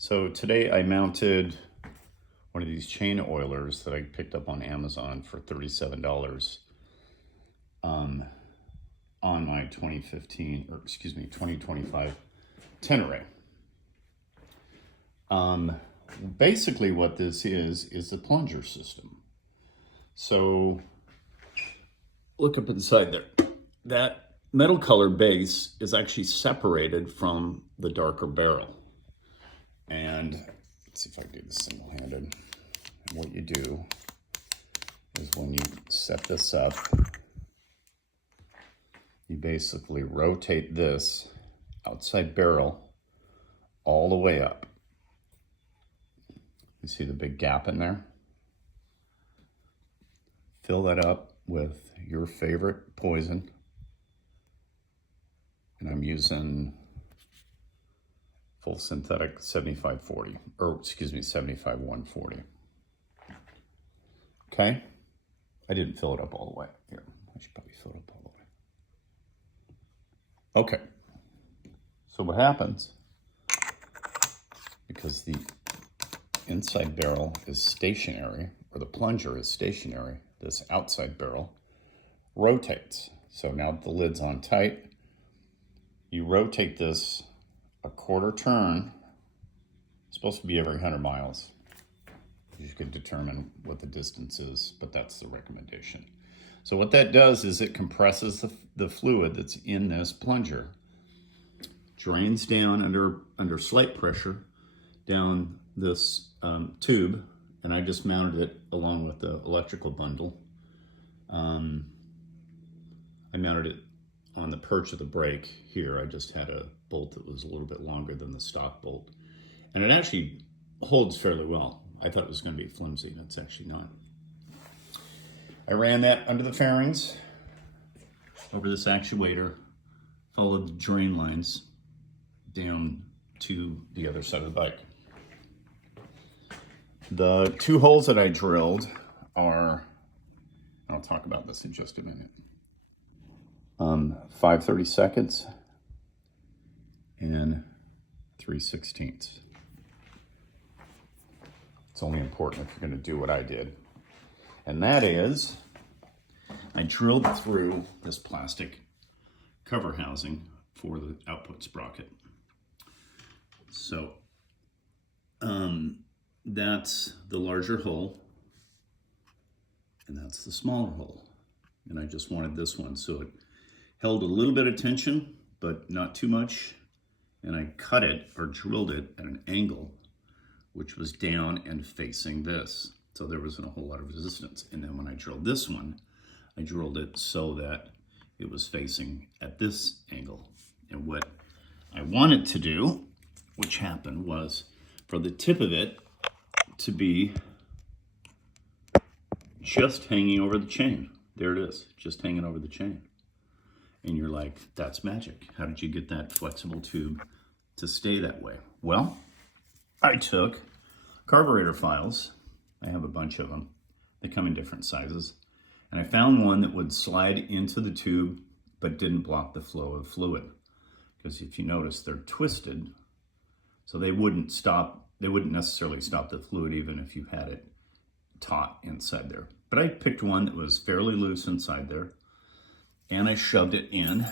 So today I mounted one of these chain oilers that I picked up on Amazon for $37 on my 2025 Tenere. Basically what this is the plunger system. So look up inside there. That metal colored base is actually separated from the darker barrel. And let's see if I can do this single-handed. And what you do is when you set this up, you basically rotate this outside barrel all the way up. You see the big gap in there? Fill that up with your favorite poison. And I'm using full synthetic 7540, or excuse me, 75140. Okay, I didn't fill it up all the way. Here, I should probably fill it up all the way. Okay, so what happens, because the inside barrel is stationary, or the plunger is stationary, this outside barrel rotates. So now that the lid's on tight, you rotate this a quarter turn. It's supposed to be every 100 miles. You can determine what the distance is, but that's the recommendation. So what that does is it compresses the fluid that's in this plunger, drains down under slight pressure down this tube, and I just mounted it along with the electrical bundle. I mounted it on the perch of the brake here. I just had a bolt that was a little bit longer than the stock bolt. And it actually holds fairly well. I thought it was going to be flimsy, and it's actually not. I ran that under the fairings, over this actuator, followed the drain lines down to the other side of the bike. The two holes that I drilled are, I'll talk about this in just a minute, 5/32 and 3/16. It's only important if you're going to do what I did. And that is, I drilled through this plastic cover housing for the output sprocket. So that's the larger hole, and that's the smaller hole. And I just wanted this one, so it held a little bit of tension, but not too much. And I cut it, or drilled it, at an angle, which was down and facing this. So there wasn't a whole lot of resistance. And then when I drilled this one, I drilled it so that it was facing at this angle. And what I wanted to do, which happened, was for the tip of it to be just hanging over the chain. There it is, just hanging over the chain. And you're like, that's magic. How did you get that flexible tube to stay that way? Well, I took carburetor files. I have a bunch of them. They come in different sizes. And I found one that would slide into the tube, but didn't block the flow of fluid. Because if you notice, they're twisted. So they wouldn't necessarily stop the fluid even if you had it taut inside there. But I picked one that was fairly loose inside there. And I shoved it in,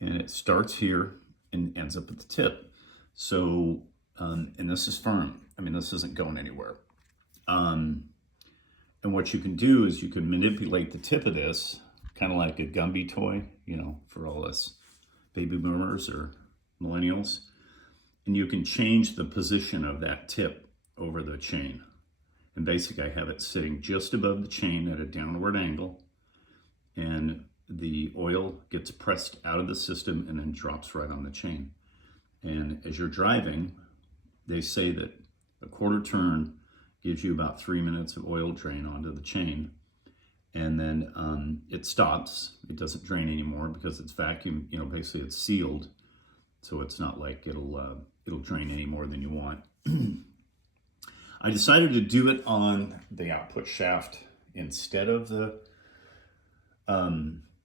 and it starts here and ends up at the tip. So, and this is firm. I mean, this isn't going anywhere. And what you can do is you can manipulate the tip of this, kind of like a Gumby toy, you know, for all us baby boomers or millennials. And you can change the position of that tip over the chain. And basically I have it sitting just above the chain at a downward angle, and the oil gets pressed out of the system and then drops right on the chain. And as you're driving, they say that a quarter turn gives you about 3 minutes of oil drain onto the chain. And then it stops. It doesn't drain anymore because it's vacuum, you know, basically it's sealed. So it's not like it'll drain any more than you want. I decided to do it on the output shaft instead of the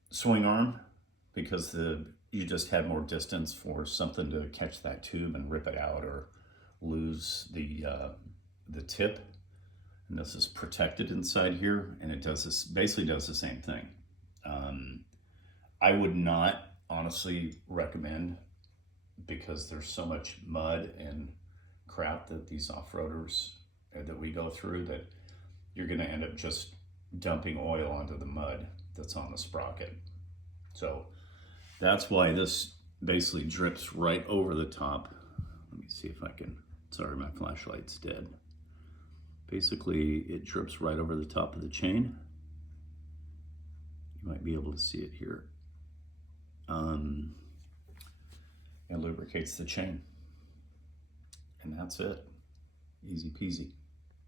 swing arm, because the you just had more distance for something to catch that tube and rip it out or lose the tip. And this is protected inside here, and it does this, basically does the same thing. I would not honestly recommend, because there's so much mud and crap that these off-roaders that we go through, that you're going to end up just dumping oil onto the mud that's on the sprocket. So that's why this basically drips right over the top. Let me see if I can, sorry, my flashlight's dead. Basically, it drips right over the top of the chain. You might be able to see it here. And lubricates the chain. And that's it. Easy peasy.